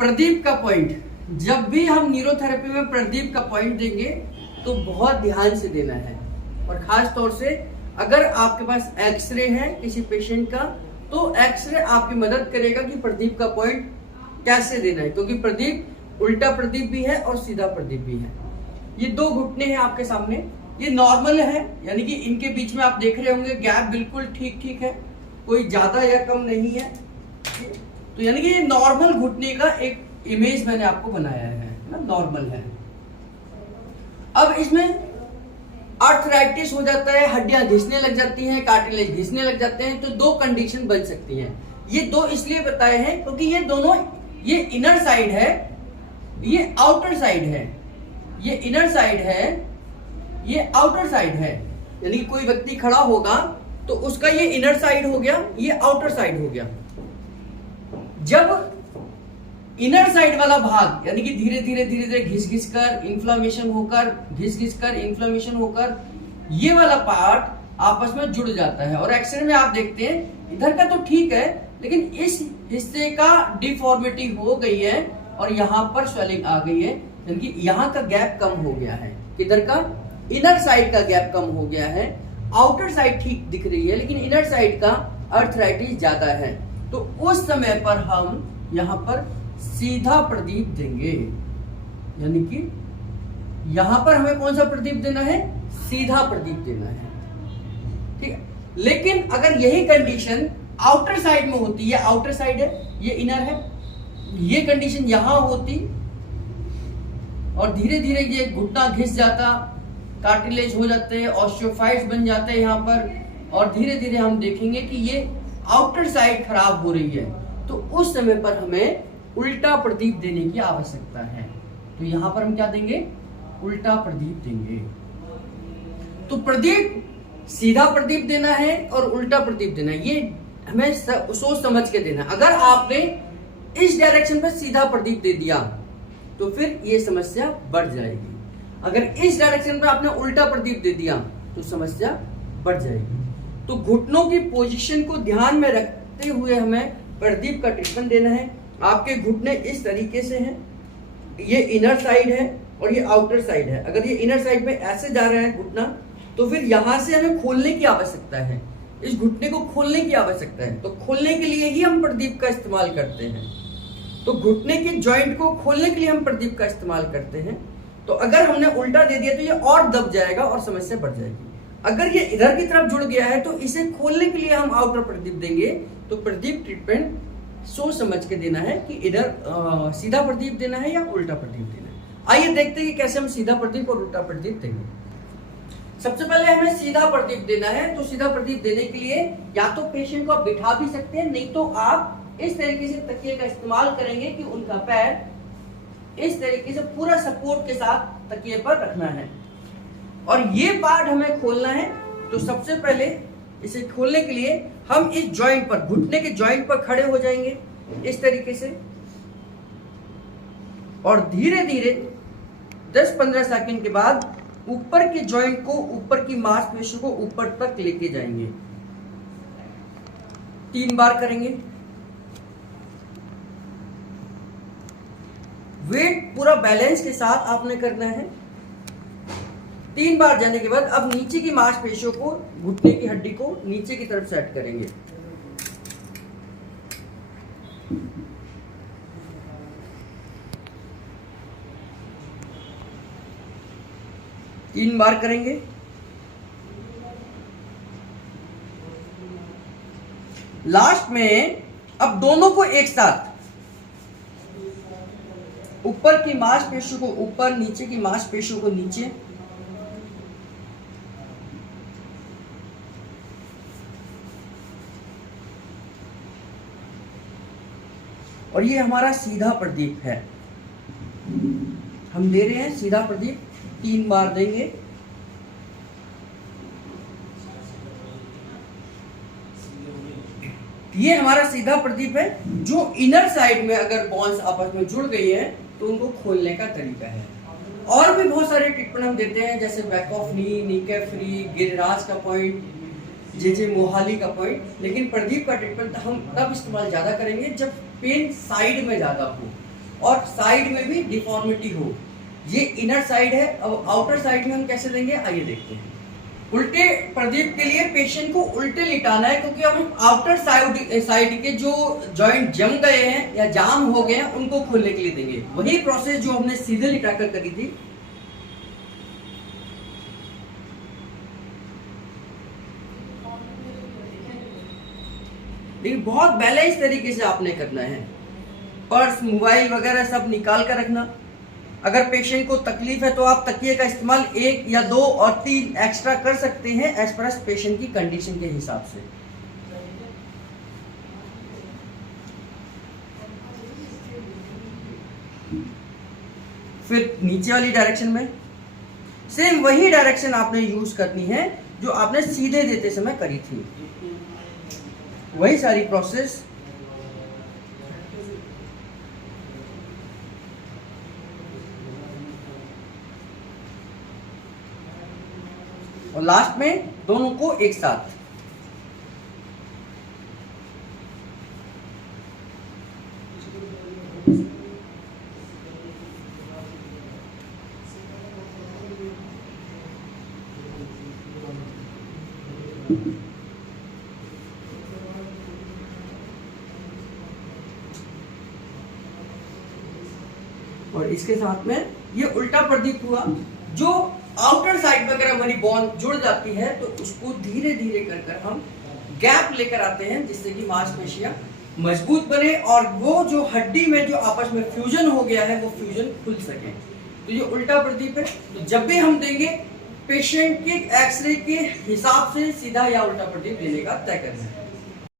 प्रदीप का पॉइंट, जब भी हम न्यूरोथेरेपी में प्रदीप का पॉइंट देंगे तो बहुत ध्यान से देना है। और खास तौर से अगर आपके पास एक्सरे है किसी पेशेंट का, तो एक्सरे आपकी मदद करेगा कि प्रदीप का पॉइंट कैसे देना है, क्योंकि प्रदीप उल्टा प्रदीप भी है और सीधा प्रदीप भी है। ये दो घुटने हैं आपके सामने, ये नॉर्मल है, यानी कि इनके बीच में आप देख रहे होंगे गैप बिल्कुल ठीक ठीक है, कोई ज्यादा या कम नहीं है। तो यानी कि ये नॉर्मल घुटने का एक इमेज मैंने आपको बनाया है ना, नॉर्मल है। अब इसमें आर्थराइटिस हो जाता है, हड्डियां घिसने लग जाती हैं, कार्टिलेज घिसने लग जाते हैं, तो दो कंडीशन बन सकती हैं। ये दो इसलिए बताए हैं क्योंकि ये दोनों, ये इनर साइड है, ये आउटर साइड है, ये इनर साइड है, ये आउटर साइड है। यानी कि कोई व्यक्ति खड़ा होगा तो उसका ये इनर साइड हो गया, ये आउटर साइड हो गया। जब इनर साइड वाला भाग यानी कि धीरे धीरे धीरे धीरे घिस घिस कर इन्फ्लामेशन होकर, घिस घिस कर इन्फ्लामेशन होकर ये वाला पार्ट आपस में जुड़ जाता है। और एक्सरे में आप देखते हैं इधर का तो ठीक है, लेकिन इस हिस्से का डिफॉर्मिटी हो गई है और यहाँ पर स्वेलिंग आ गई है, यानी कि यहाँ का गैप कम हो गया है। किधर का? इनर साइड का गैप कम हो गया है। आउटर साइड ठीक दिख रही है, लेकिन इनर साइड का आर्थराइटिस ज्यादा है। तो उस समय पर हम यहाँ पर सीधा प्रदीप देंगे, यानी कि यहां पर हमें कौन सा प्रदीप देना है? सीधा प्रदीप देना है, ठीक है। लेकिन अगर यही कंडीशन आउटर साइड में होती, ये आउटर साइड है, ये इनर है, ये कंडीशन यहां होती और धीरे धीरे ये घुटना घिस जाता, कार्टिलेज हो जाते हैं, ऑस्टियोफाइट्स बन जाते हैं यहां पर, और धीरे धीरे हम देखेंगे कि ये आउटर साइड खराब हो रही है, तो उस समय पर हमें उल्टा प्रदीप देने की आवश्यकता है। तो यहां पर हम क्या देंगे? उल्टा प्रदीप देंगे। तो प्रदीप, सीधा प्रदीप देना है और उल्टा प्रदीप देना है, ये हमें सोच समझ के देना। अगर आपने इस डायरेक्शन पर सीधा प्रदीप दे दिया तो फिर ये समस्या बढ़ जाएगी। अगर इस डायरेक्शन पर आपने उल्टा प्रदीप दे दिया तो समस्या बढ़ जाएगी। तो घुटनों की पोजीशन को ध्यान में रखते हुए हमें प्रदीप का ट्रीटमेंट देना है। आपके घुटने इस तरीके से हैं, ये इनर साइड है और ये आउटर साइड है। अगर ये इनर साइड में ऐसे जा रहा है घुटना, तो फिर यहां से हमें खोलने की आवश्यकता है, इस घुटने को खोलने की आवश्यकता है। तो खोलने के लिए ही हम प्रदीप का इस्तेमाल करते हैं। तो घुटने के जॉइंट को खोलने के लिए हम प्रदीप का इस्तेमाल करते हैं। तो अगर हमने उल्टा दे दिया तो ये और दब जाएगा और समस्या बढ़ जाएगी। अगर ये इधर की तरफ जुड़ गया है तो इसे खोलने के लिए हम आउटर प्रदीप देंगे। तो प्रदीप ट्रीटमेंट सोच समझ के देना है कि इधर सीधा प्रदीप देना है या उल्टा प्रदीप देना है। आइए देखते हैं कि कैसे हम सीधा प्रदीप और उल्टा प्रदीप देंगे। सबसे पहले हमें सीधा प्रदीप देना है। तो सीधा प्रदीप देने के लिए या तो पेशेंट को आप बिठा भी सकते हैं, नहीं तो आप इस तरीके से तकिए का इस्तेमाल करेंगे कि उनका पैर इस तरीके से पूरा सपोर्ट के साथ तकिए पर रखना है और ये पार्ट हमें खोलना है। तो सबसे पहले इसे खोलने के लिए हम इस जॉइंट पर, घुटने के जॉइंट पर खड़े हो जाएंगे इस तरीके से और धीरे धीरे 10-15 सेकंड के बाद ऊपर के जॉइंट को, ऊपर की मांसपेशियों को ऊपर तक लेके जाएंगे। 3 बार करेंगे। वेट पूरा बैलेंस के साथ आपने करना है। 3 बार जाने के बाद अब नीचे की मांसपेशियों को, घुटने की हड्डी को नीचे की तरफ सेट करेंगे। तीन बार करेंगे। लास्ट में अब दोनों को एक साथ, ऊपर की मांसपेशियों को ऊपर, नीचे की मांसपेशियों को नीचे, और ये हमारा सीधा प्रदीप है। हम दे रहे हैं सीधा प्रदीप, 3 बार देंगे। ये हमारा सीधा प्रदीप है। जो इनर साइड में अगर बॉन्स आपस में जुड़ गई है तो उनको खोलने का तरीका है। और भी बहुत सारे ट्रीटमेंट हम देते हैं, जैसे back of knee cap free, Giriraj का पॉइंट, जे मोहाली का पॉइंट। लेकिन प्रदीप का ट्रीटमेंट हम तब इस्तेमाल ज्यादा करेंगे जब पेन साइड में ज्यादा हो। और साइड में भी डिफॉर्मिटी हो। ये इनर साइड है। अब आउटर साइड में हम कैसे देंगे, आइए देखते हैं। उल्टे प्रदीप के लिए पेशेंट को उल्टे लिटाना है, क्योंकि अब हम आउटर साइड के जो जॉइंट जम गए हैं या जाम हो गए हैं उनको खोलने के लिए देंगे। वही प्रोसेस जो हमने सीधे लिटाकर करी थी। लेकिन बहुत बैलेंस तरीके से आपने करना है। पर्स, मोबाइल वगैरह सब निकाल कर रखना। अगर पेशेंट को तकलीफ है तो आप तकिए का इस्तेमाल 1 या 2 और 3 एक्स्ट्रा कर सकते हैं एज पर पेशेंट की कंडीशन के हिसाब से। फिर नीचे वाली डायरेक्शन में सेम वही डायरेक्शन आपने यूज करनी है जो आपने सीधे देते समय करी थी, वही सारी प्रोसेस। और लास्ट में दोनों को एक साथ। और इसके साथ में ये उल्टा प्रदीप हुआ। जो आउटर साइड में अगर हमारी बोन जुड़ जाती है तो उसको धीरे धीरे कर कर हम गैप लेकर आते हैं, जिससे कि मांसपेशियां मजबूत बने और वो जो हड्डी में जो आपस में फ्यूजन हो गया है वो फ्यूजन खुल सके। तो ये उल्टा प्रदीप है। तो जब भी हम देंगे पेशेंट के एक्सरे के हिसाब से सीधा या उल्टा प्रदीप देने का तय करना है।